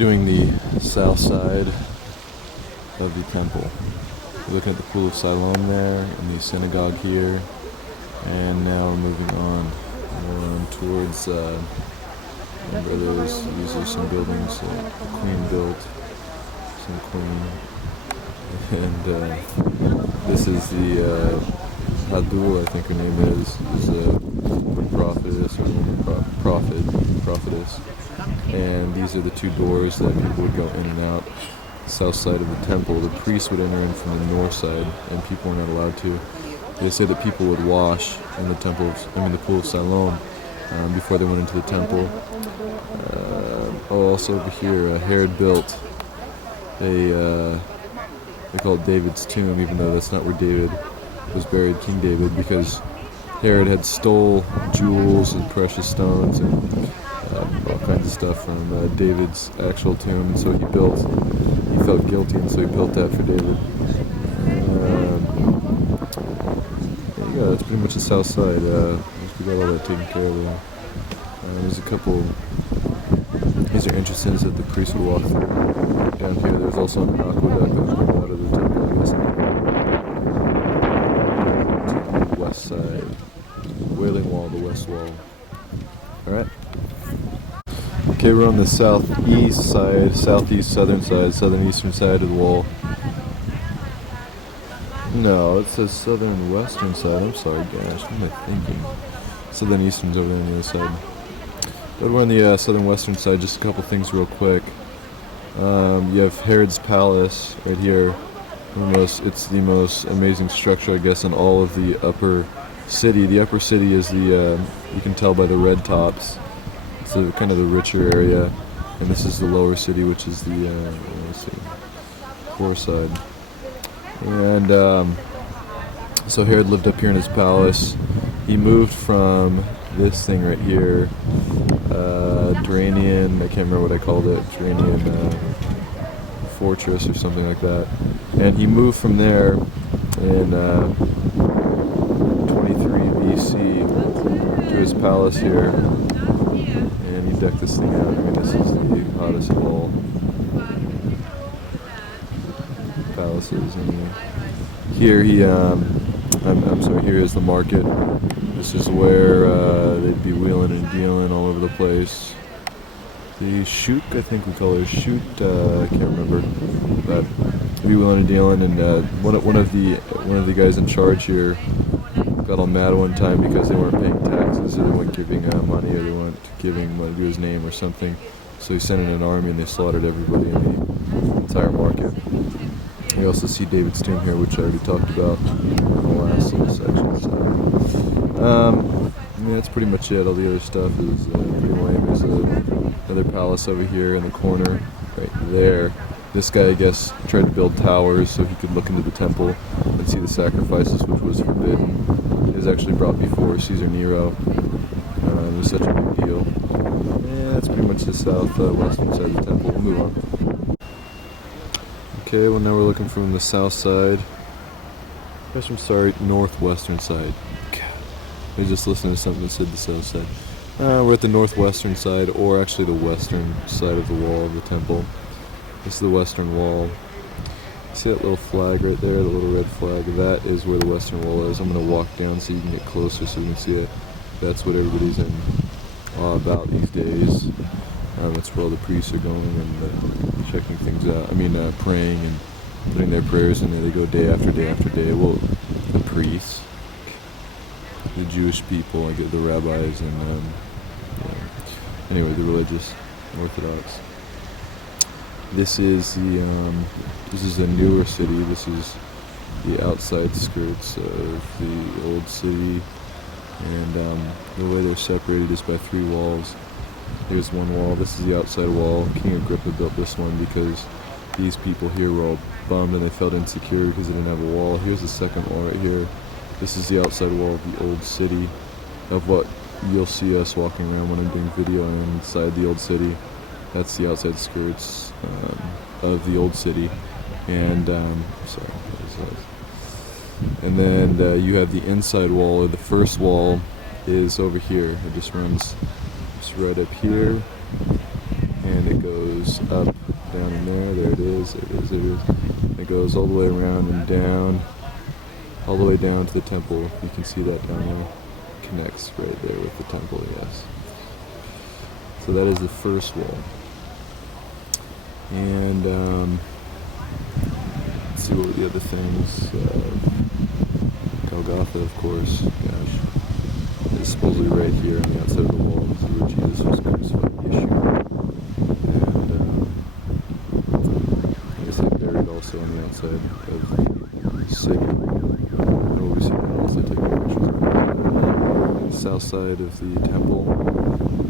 doing the south side of the temple. We're looking at the Pool of Siloam there, and the synagogue here, and now moving on. We're on towards my brothers. These are some buildings the Queen built, some Queen, and this is the Hadul, I think her name is a prophetess or woman prophetess, and these are the two doors that people would go in and out. South side of the temple, the priests would enter in from the north side, and people were not allowed to. They say that people would wash in the the Pool of Siloam before they went into the temple. Also over here, Herod built they call it David's tomb, even though that's not where David was buried, King David, because Herod had stole jewels and precious stones and all kinds of stuff from David's actual tomb, and so he felt guilty, and so he built that for David. There you go, that's pretty much the south side. We got all that taken care of there. There's a couple, these are entrances that the priests would walk through. Down here there's also an aqueduct that would bring water to the temple, I guess. To the west side. Wailing Wall, the west wall. Alright. Okay, we're on the southeast side, southern eastern side of the wall. No, it says southern western side. I'm sorry, gosh, what am I thinking? Southern eastern's over there on the other side. But we're on the southern western side. Just a couple things real quick. You have Herod's palace right here. It's the most amazing structure, I guess, in all of the upper city. The upper city is you can tell by the red tops. It's kind of the richer area, and this is the lower city, which is the poor side. And so Herod lived up here in his palace. He moved from this thing right here, Duranian, I can't remember what I called it, Duranian fortress or something like that. And he moved from there in 23 BC to his palace here. And he decked this thing out. I mean, this is the hottest of all palaces. And here here is the market. This is where they'd be wheeling and dealing all over the place. The shoot, I think we call it a shoot, I can't remember, but they'd be wheeling and dealing, and one of the guys in charge here got all mad one time because they weren't paying taxes, or they weren't giving money, or they weren't giving money to his name or something. So he sent in an army and they slaughtered everybody in the entire market. We also see David's tomb here, which I already talked about in the last little section. So, I mean, that's pretty much it. All the other stuff is pretty lame. There's another palace over here in the corner, right there. This guy, I guess, tried to build towers so he could look into the temple and see the sacrifices, which was forbidden. It was actually brought before Caesar Nero. It was such a big deal. Yeah, that's pretty much the southwestern side of the temple. We'll move on. Okay, well now we're looking from the south side. Northwestern side. God, I just listened to something that said the south side. We're at the northwestern side, or actually the western side of the wall of the temple. This is the western wall. See that little flag right there, the little red flag? That is where the western wall is. I'm going to walk down so you can get closer so you can see it. That's what everybody's in awe about these days. That's where all the priests are going and checking things out. I mean, praying and putting their prayers in there. They go day after day after day. Well, the priests, the Jewish people, like the rabbis, and anyway, the religious Orthodox. This is a newer city. This is the outside skirts of the old city, and the way they're separated is by 3 walls. Here's one wall. This is the outside wall. King Agrippa built this one because these people here were all bummed and they felt insecure because they didn't have a wall. Here's the second wall right here. This is the outside wall of the old city, of what you'll see us walking around when I'm doing video inside the old city. That's the outside skirts of the old city. And and then you have the inside wall, or the first wall is over here. It just runs right up here, and it goes up, down in there. There it is. There it is. There it is. It goes all the way around and down, all the way down to the temple. You can see that down there. Connects right there with the temple. Yes. So that is the first wall. And let's see what were the other things. Golgotha, of course. Gosh, it's supposedly right here on the outside of the wall. This is where Jesus was crucified. Yeshua. And I guess they buried also on the outside of the city. And we'll be seeing that also taking pictures of it. The south side of the temple.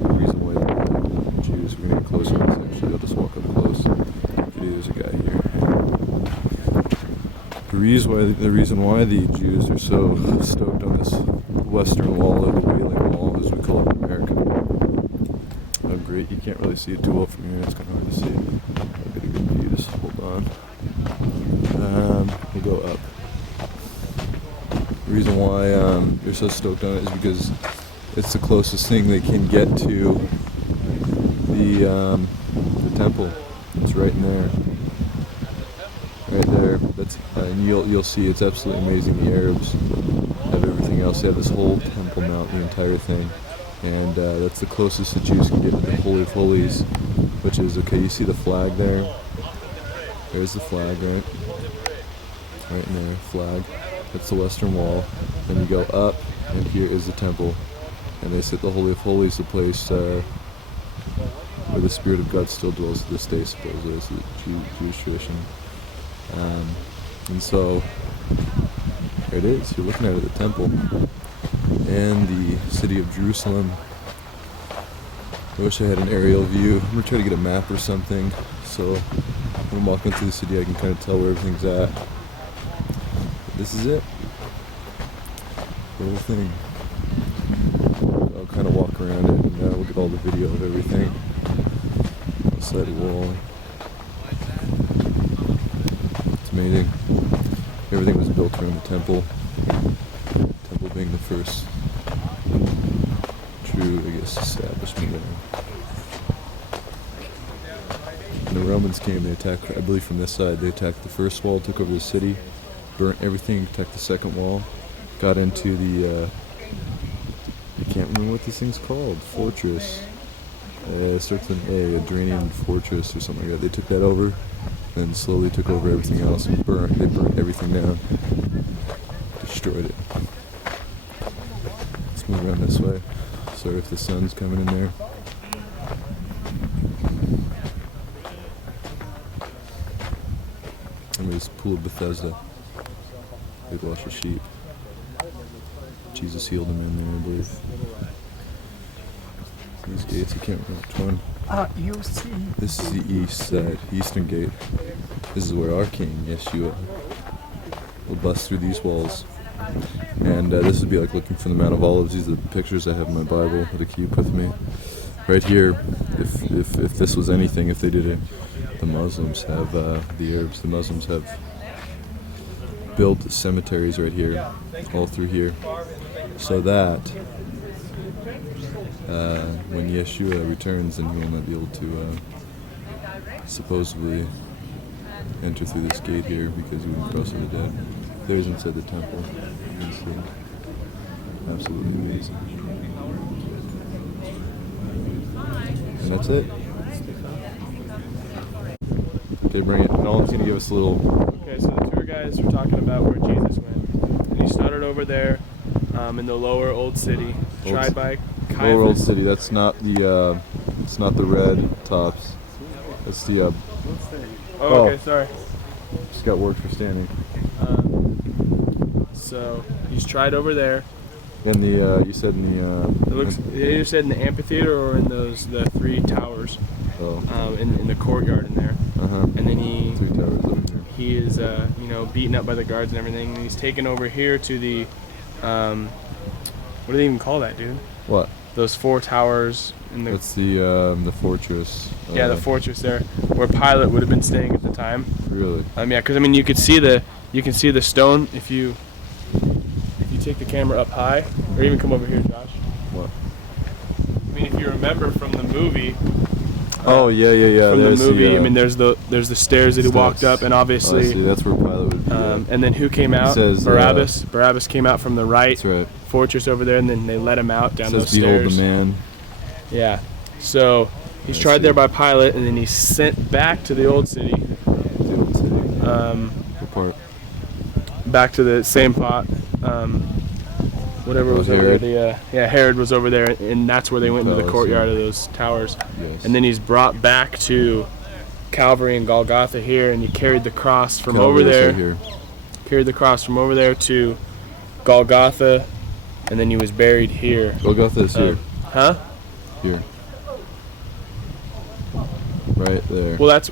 The reason why the Jews, we're going to get closer to this actually. I'll just walk up close. There's a guy here. The reason why the Jews are so stoked on this western wall, or the Wailing Wall, as we call it in America. Oh great, you can't really see it too well from here, it's kind of hard to see. I'll get a good view, just hold on. We'll go up. The reason why they're so stoked on it is because it's the closest thing they can get to the temple. It's right in there. Right there. That's and you'll see it's absolutely amazing. The Arabs have everything else. They have this whole temple mount, the entire thing, and that's the closest the Jews can get to the Holy of Holies, which is okay. You see the flag there? There's the flag, right? Right in there, flag. That's the Western Wall. Then you go up, and here is the temple, and they say the Holy of Holies, the place where the Spirit of God still dwells to this day, supposedly. It's a Jewish tradition. And so, there it is. You're looking at the temple and the city of Jerusalem. I wish I had an aerial view. I'm going to try to get a map or something, so when I'm walking through the city I can kind of tell where everything's at. But this is it. The whole thing. I'll kind of walk around it and we'll get all the video of everything. Outside the wall. It's amazing. Everything was built around the temple. Temple being the first true, I guess, establishment there. When the Romans came, they attacked, I believe from this side, they attacked the first wall, took over the city, burnt everything, attacked the second wall, got into the, I can't remember what this thing's called, fortress. It starts with an A, Adrian Fortress or something like that. They took that over, then slowly took over everything else and they burnt everything down. Destroyed it. Let's move around this way. Sorry if the sun's coming in there. And there's Pool of Bethesda. Big wash of sheep. Jesus healed him in there, I believe. These gates, I can't remember which one. You see. This is the east side, eastern gate. This is where our King, Yeshua, will bust through these walls. And this would be like looking from the Mount of Olives. These are the pictures I have in my Bible with a keep with me. Right here, if this was anything, if they did it, the Muslims have, the Arabs, the Muslims have built cemeteries right here, all through here, so that when Yeshua returns, then he will not be able to supposedly enter through this gate here because he wouldn't cross the dead. There's inside the temple. You can see. Absolutely amazing. And that's it. Okay, bring it. Nolan's going to give us a little... Okay, so the tour guides were talking about where Jesus went. And he started over there in the lower old city, tried by Caiaphas. Lower old city, that's not the, it's not the red tops. That's the, Oh, okay, sorry. Just got work for standing. So he's tried over there. In the, you said in the, It looks. They either said in the amphitheater or in the three towers. Oh. In the courtyard in there. Uh-huh. And then he 3 towers over here. he is beaten up by the guards and everything. And he's taken over here to the what do they even call that, dude? What? Those 4 towers in the. That's the fortress. Yeah, the fortress there, where Pilate would have been staying at the time. Really? Yeah, because you can see the stone if you take the camera up high, or even come over here, Josh. What? I mean, if you remember from the movie, Oh yeah. From the There's movie. I mean, there's the stairs that he walked up, and I obviously, see. That's where Pilate would be. and then who came out? says, Barabbas. Barabbas came out from the right That's right. fortress over there, and then they let him out down It those says, "Behold stairs. the man." Yeah. So he's I tried see. there by Pilate, and then he's sent back to the old city. The old city. What part? Back to the same pot. Whatever was over there. Herod was over there, and that's where they went into the Palace, courtyard yeah. of those towers. Yes. And then he's brought back to Calvary and Golgotha here, and he carried the cross from Calvary over is there. right here. Carried the cross from over there to Golgotha, and then he was buried here. Golgotha is here. Huh? Here. Right there. That's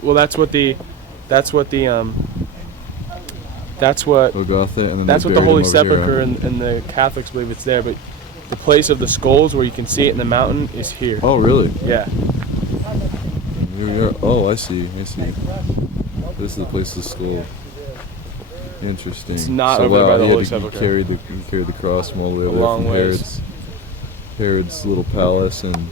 what Golgotha, and then that's they what the buried Holy him over Sepulchre here. and the Catholics believe it's there, but the place of the skulls where you can see it in the mountain is here. Oh, really? Yeah. Here we are. Oh, I see. This is the place of the skull. Interesting. It's not over there by the Holy Sepulchre. He carried the cross from all the way A over long from ways. Herod's little palace and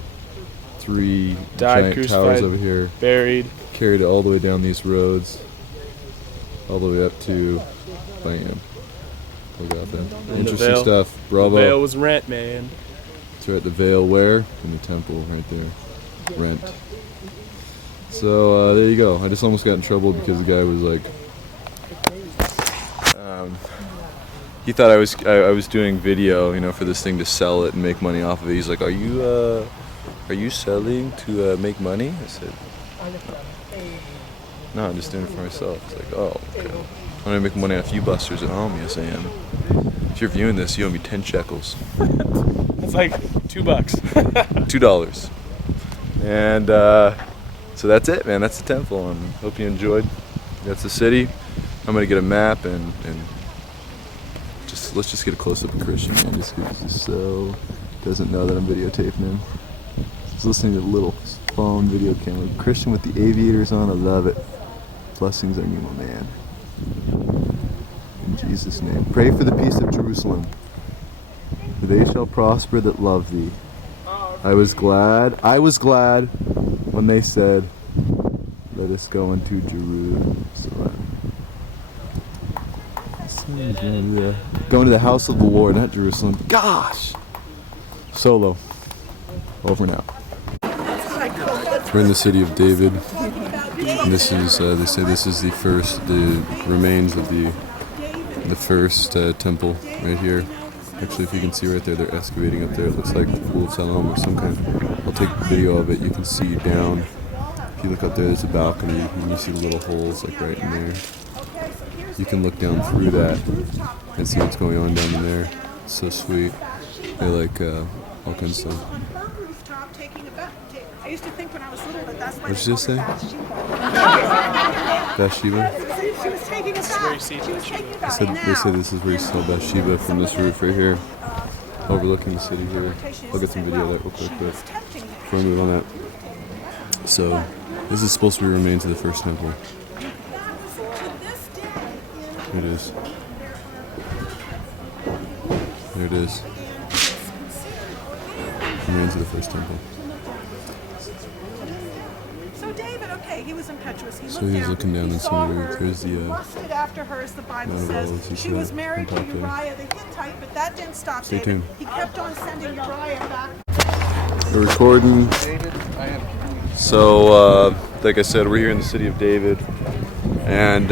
3 Died, giant crucified, towers over here. buried. Carried it all the way down these roads, all the way up to, bam. Golgotha. And Interesting the veil. stuff. Bravo. The veil was rent, man. That's right. The veil where? In the temple, right there. Rent. So there you go. I just almost got in trouble because the guy was like, he thought I was doing video, for this thing to sell it and make money off of it. He's like, "Are you selling to make money?" I said, "No, I'm just doing it for myself." It's like, "Oh, okay. I'm gonna make money off you busters at home." Yes, I am. If you're viewing this, you owe me 10 shekels. It's like $2. $2. And so that's it, man. That's the temple, and hope you enjoyed. That's the city. I'm gonna get a map and let's just get a close up of Christian, man. Just so doesn't know that I'm videotaping him. Just listening to the little phone video camera. Christian with the aviators on. I love it. Blessings on you, my man. In Jesus' name. Pray for the peace of Jerusalem. For they shall prosper that love thee. I was glad when they said, "Let us go into Jerusalem." Going to the house of the Lord, not Jerusalem. Gosh! Solo. Over and out. We're in the city of David. And this is, they say this is the remains of the first temple right here. Actually, if you can see right there, they're excavating up there. It looks like the Pool of Siloam or some kind. I'll take a video of it. You can see down. If you look up there, there's a balcony, and you see the little holes like right in there. You can look down through that and see what's going on down in there. It's so sweet. They like all kinds of stuff. I used to think when I was little that that's why What did you just say? Bathsheba? she was taking a bath. She was taking a bath. They say this is where you saw Bathsheba from this roof right here, overlooking the city here. I'll get some video of that real quick, but before I move on that. So, this is supposed to be remains of the first temple. There it is. There it is. Remains of the first temple. So David, okay, he was impetuous. So he's looking down and saw seeing her, there's the he lusted after her, as the Bible Mount of says. Olives. You She see was that? married to Right there. Uriah the Hittite, but that didn't stop Stay David. tuned. He kept on sending Uriah back. We're recording. So, like I said, we're here in the city of David, and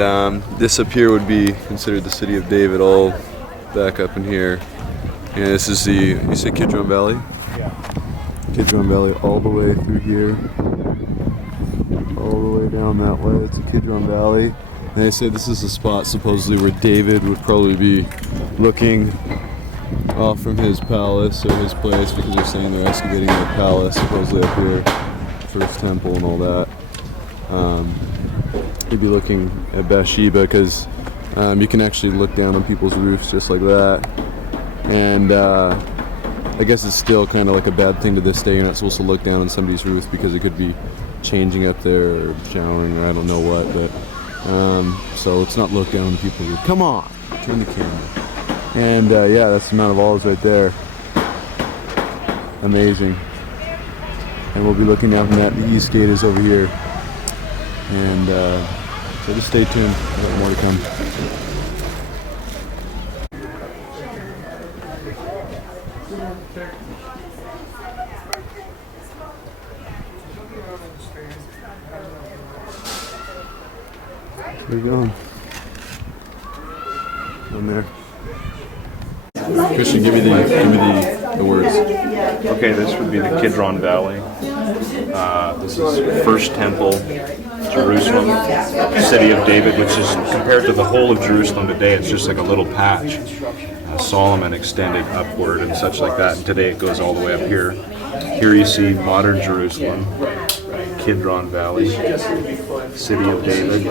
this up here would be considered the city of David, all back up in here. And this is you say Kidron Valley? Yeah. Kidron Valley all the way through here, all the way down that way. It's the Kidron Valley. And they say this is the spot supposedly where David would probably be looking off from his palace or his place, because they're saying they're excavating the palace supposedly up here, first temple and all that. He'd be looking at Bathsheba, because you can actually look down on people's roofs just like that. And I guess it's still kind of like a bad thing to this day. You're not supposed to look down on somebody's roof because it could be changing up there or showering or I don't know what. But so let's not look down on people's roof. Come on, turn the camera. And yeah, that's the Mount of Olives right there. Amazing. and we'll be looking down from that. The east gate is over here, and so just stay tuned. A lot more to come. Where you going? Down there. Christian, give me the words. Okay, this would be the Kidron Valley. This is First Temple, Jerusalem, City of David, which is compared to the whole of Jerusalem today, it's just like a little patch. Solomon extended upward and such like that, and today it goes all the way up here. Here you see modern Jerusalem, Kidron Valley, City of David,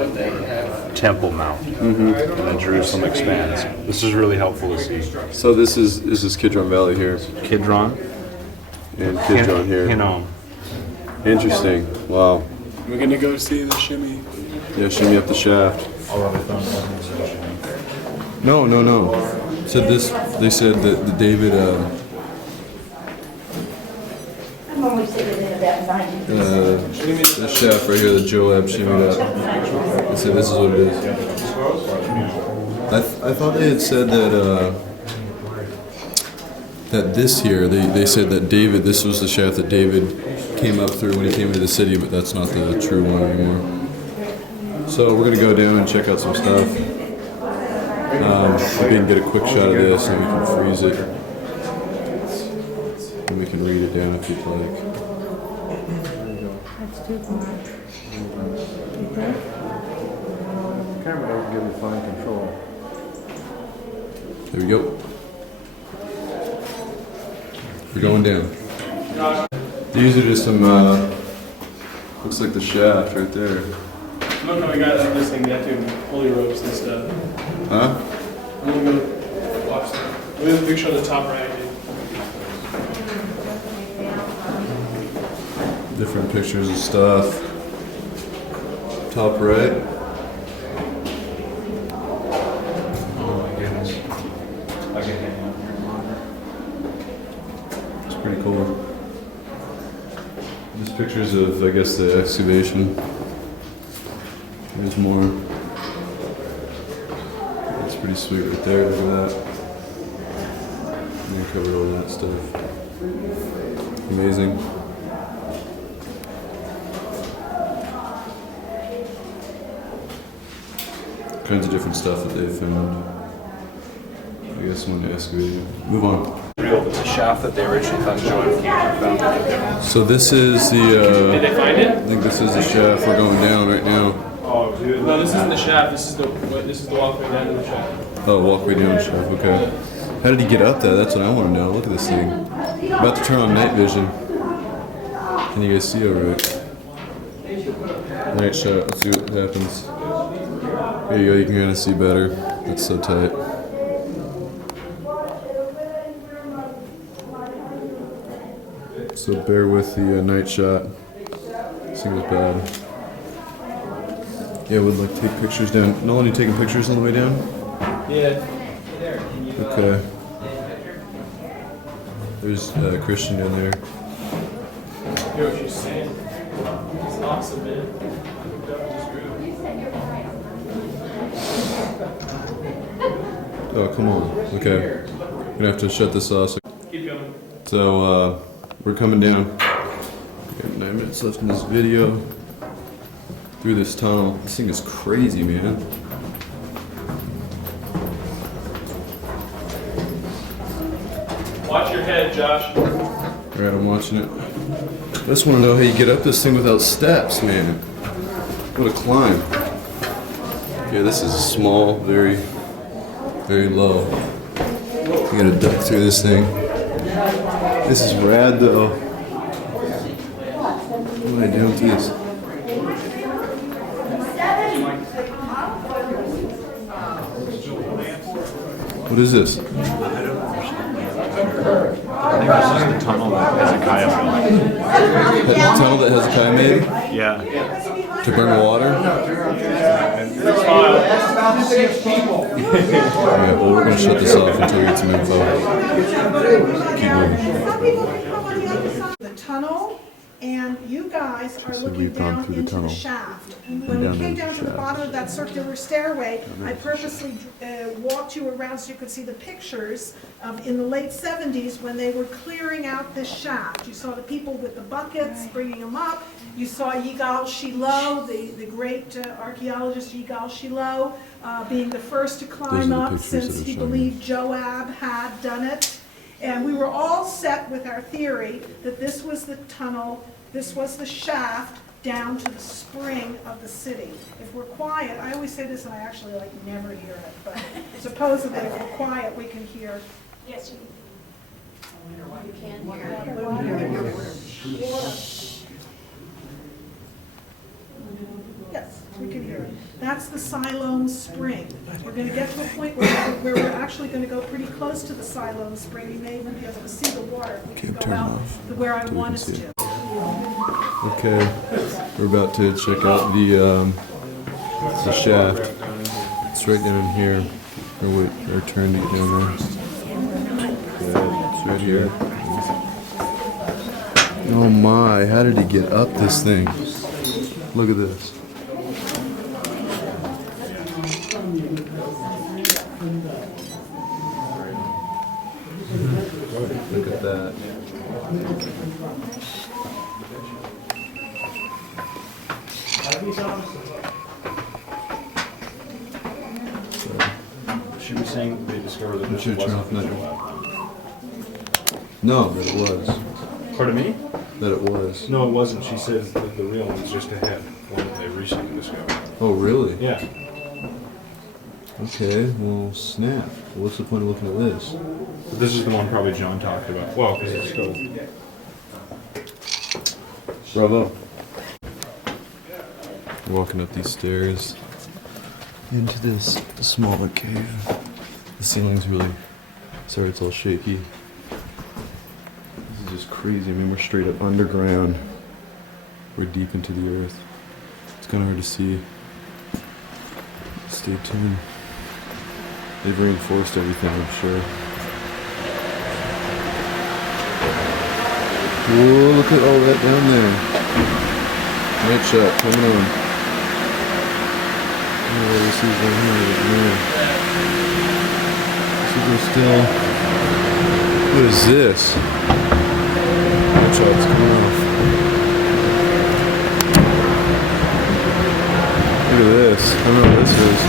Temple Mount, and then Jerusalem expands. This is really helpful to see. So this is Kidron Valley here, Kidron and Kidron here. Hinnom. Interesting. Wow. We're gonna go see the Shimmie. Yeah, shimmy up the shaft. No. Said this. They said that the David. The shaft right here that Joab shimmied up. They said this is what it is. I thought they had said that that this here. They said that David. This was the shaft that David came up through when he came into the city, but that's not the true one anymore. So we're gonna go down and check out some stuff. We can get a quick shot of this, and we can freeze it, and we can read it down if you'd like. That's too far. Camera don't give me fine control. There we go. We're going down. These are just some. Looks like the shaft right there. Look how we got this thing, got two holy ropes and stuff. Huh? I'm gonna go watch that. We have a picture on the top right, dude. Different pictures of stuff. Top right. Oh my goodness. I can hang out here. It's pretty cool. Just pictures of, I guess, the excavation. There's more. That's pretty sweet right there. Look at that. And they covered all that stuff. Amazing. Kinds of different stuff that they found. I guess when they excavated. Move on. It's a shaft that they originally thought Joab came and found. So this is the. Did they find it? I think this is the shaft. We're going down right now. Oh, dude. No, this isn't the shaft. This is the walkway down to the shaft. Oh, walkway down the shaft. Okay. How did he get up there? That's what I want to know. Look at this thing. About to turn on night vision. Can you guys see alright? Night shot. Let's see what happens. There you go. You can kind of see better. That's so tight. So bear with the night shot. This thing was bad. Yeah, would like take pictures down. Nolan, you taking pictures on the way down? Yeah. Okay. There's Christian down there. Hear what she's saying. It's awesome, man. Oh, come on. Okay. We're gonna have to shut this off. Keep going. So, we're coming down. We got 9 minutes left in this video. Through this tunnel. This thing is crazy, man. Watch your head, Josh. Alright, I'm watching it. I just want to know how you get up this thing without steps, man. What a climb. Yeah, this is small, very, very low. You gotta duck through this thing. This is rad, though. What am I doing to this? What is this? I think this is the tunnel that Hezekiah built. The tunnel that Hezekiah made Yeah. to burn water? Yeah, well, we're gonna shut this off until we get some info. Keep moving. Some people can come on the other side. The tunnel And you guys are So looking we've gone down through the into the tunnel. shaft. When down we came into down the to the shaft. bottom of that circular stairway, I purposely walked you around so you could see the pictures of in the late 70s when they were clearing out this shaft. You saw the people with the buckets bringing them up. You saw Yigal Shiloh, the great archaeologist Yigal Shiloh, being the first to Those climb are the up pictures since that are he shown believed Joab had done it. And we were all set with our theory that this was the tunnel, this was the shaft down to the spring of the city. If we're quiet, I always say this and I actually like never hear it, but supposedly if we're quiet, we can hear. Yes, you can hear. Yes, we can hear it. That's the Siloam Spring. We're going to get to a point where we're actually going to go pretty close to the Siloam Spring. You may even be able to see the water. We can Can't go turn out off to where I until we want can us see to. it. Okay, we're about to check out the shaft. It's right down here. Or wait, or turn it down there. It's right here. Oh my, how did he get up this thing? Look at this. Look at that. She was saying they discovered that this Should turn off wasn't that. Joab. No, that it was. Pardon me? That it was. No, it wasn't. She said that the real one's just ahead, one that they recently discovered. Oh, really? Yeah. Okay, well, snap. What's the point of looking at this? But this is the one probably John talked about. Well, because it's still... Bravo. Walking up these stairs into this smaller cave. The ceiling's really, sorry, it's all shaky. This is just crazy. I mean, we're straight up underground. We're deep into the earth. It's kind of hard to see. Stay tuned. They've reinforced everything, I'm sure. Whoa, look at all that down there. Night shot, coming on. Oh, this is right here, man. This is still... What is this? Night shot's coming off. Look at this. I don't know what this is.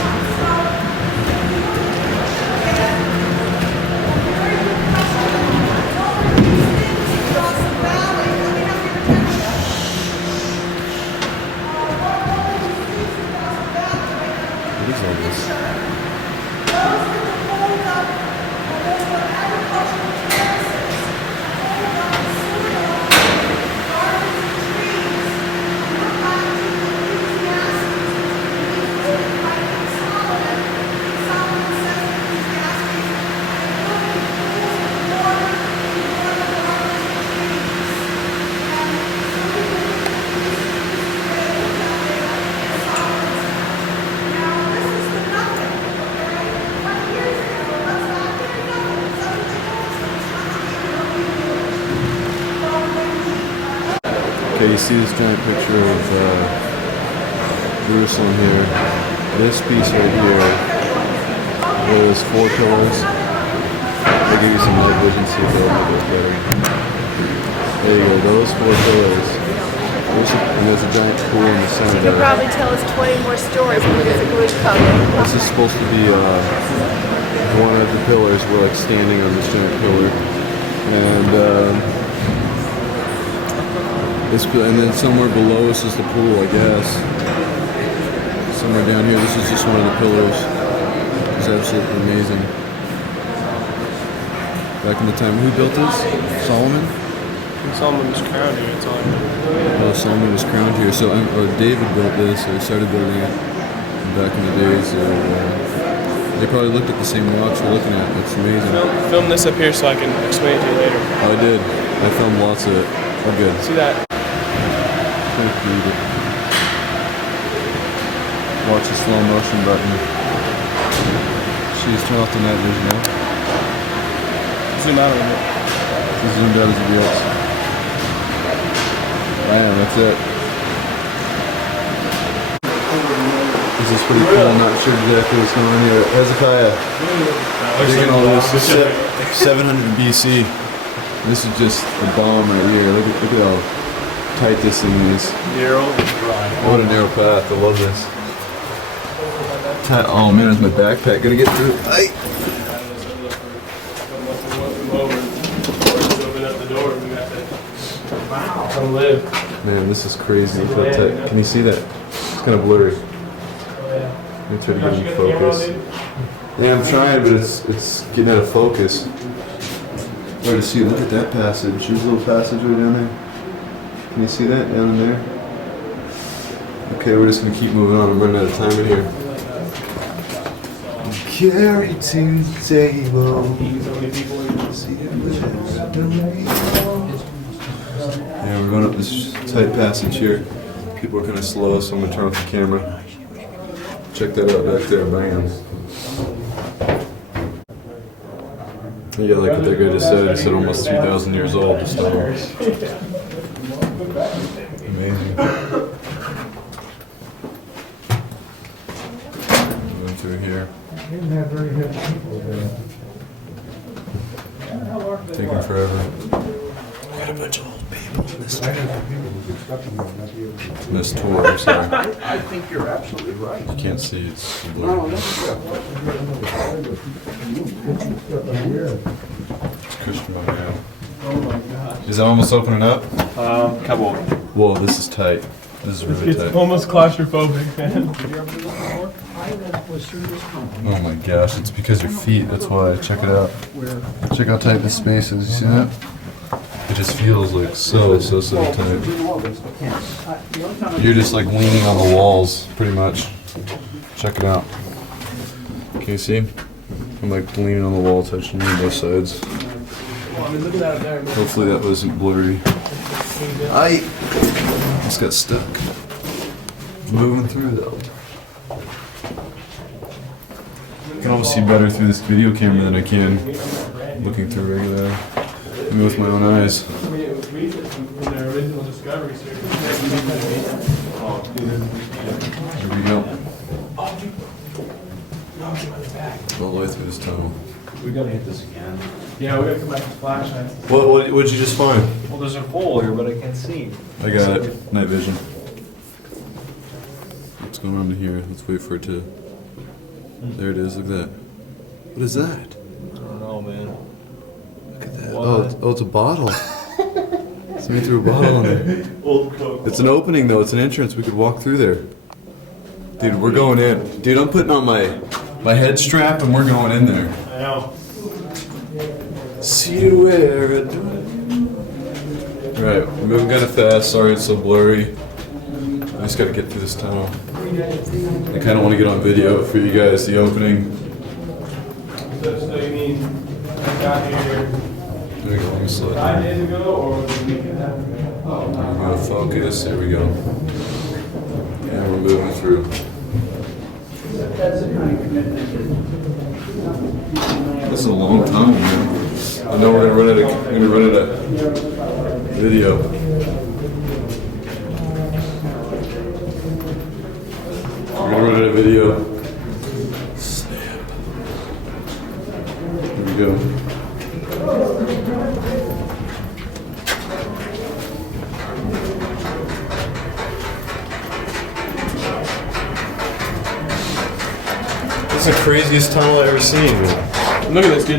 What is all this? Okay, you see this giant picture of Jerusalem here. This piece right here, those 4 pillars. I'll give you some light vision so you'll make it better. There you go, those 4 pillars. And there's a giant pool in the center. You could probably tell us 20 more stories because it's a good cover. This is supposed to be one of the pillars. We're like standing on this giant pillar. And then somewhere below us is the pool, I guess. Somewhere down here, this is just one of the pillars. It's absolutely amazing. Back in the time, who built this? Solomon? Solomon was crowned here, it's all I know. Oh, Solomon was crowned here. So, or David built this, or started building it back in the days. They probably looked at the same rocks we're looking at. It's amazing. Film this up here so I can explain it to you later. Oh, I did. I filmed lots of it. Oh, good. See that? Watch the slow motion button. Jeez, turn off the night vision now. Zoom out a little bit. Zoomed out as it gets. Bam, that's it. This is pretty cool. I'm not sure exactly what's going on here. Hezekiah digging all this. 700 BC. This is just a bomb right here. Look at how tight this thing is. Narrow and dry. What a narrow path. I love this. Oh man, is my backpack gonna get through? Ay. Come live. Man, this is crazy. Look how tight. Can you see that? It's kind of blurry. Let me try to get in focus. Yeah, I'm trying, but it's getting out of focus. Hard to see. Look at that passage. There's a little passage right down there. Can you see that down in there? Okay, we're just gonna keep moving on. I'm running out of time in here. Carry to the table. Yeah, we're going up this tight passage here. People are kind of slow, so I'm gonna turn off the camera. Check that out back there, bam. Yeah, like what that guy just said. He said almost 3,000 years old. Just amazing. Going through here. Taking forever. Got a bunch of old people in this tour. I'm sorry. I think you're absolutely right. You can't see. It's No, blurry. that's Christian, yeah. Is that almost opening up? Couple. Whoa, this is tight. This is really It's tight. almost claustrophobic, man. Oh my gosh, it's because your feet, that's why. Check it out. Check how tight this space is, you see that? It just feels like so tight. You're just like leaning on the walls, pretty much. Check it out. Can you see? I'm like leaning on the wall, touching you on both sides. Hopefully that wasn't blurry. I just got stuck. Moving through though. I can almost see better through this video camera than I can looking through regular. Maybe with my own eyes. I mean, it was recent from their original discovery series. Here we go. All the way through this tunnel. We gotta hit this again. Yeah, we gotta come back with flashlights. What'd you just find? Well, there's a hole here, but I can't see. I got it. Night vision. What's going on in here? Let's wait for it to... There it is, look at that. What is that? I don't know, man. Look at that. What? Oh, it's a bottle. Somebody threw a bottle in there. Old Coke. It's an opening though, it's an entrance. We could walk through there. Dude, we're going in. Dude, I'm putting on my head strap and we're going in there. I know. See you where it Alright, we're moving kind of fast. Sorry it's so blurry. I just gotta get through this tunnel. I kinda wanna get on video for you guys, the opening. So you mean, I got here There we go, let me slow it 5 down. days ago or was it a week and a half ago? I'm gonna focus, there we go. And we're moving through. This is a long time, man. I know we're gonna run out of video. We're gonna run out of video. Snap. Here we go. This is the craziest tunnel I've ever seen, man. Look at this, dude.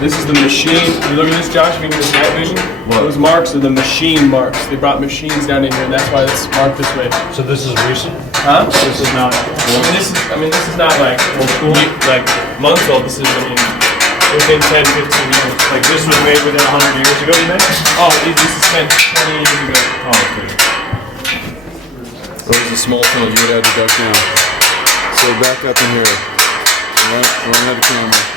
This is the machine. You look at this, Josh. If you get this night vision, What? those marks are the machine marks. They brought machines down in here, and that's why it's marked this way. So this is recent? Huh? This is not. This is not like old school, like months old. This is, within 10, 15 years. Like this was made within 100 years ago, you think? Oh, this is spent 20 years ago. Oh, okay. It was a small tunnel, you would have to duck down. So back up in here. Run out of the camera.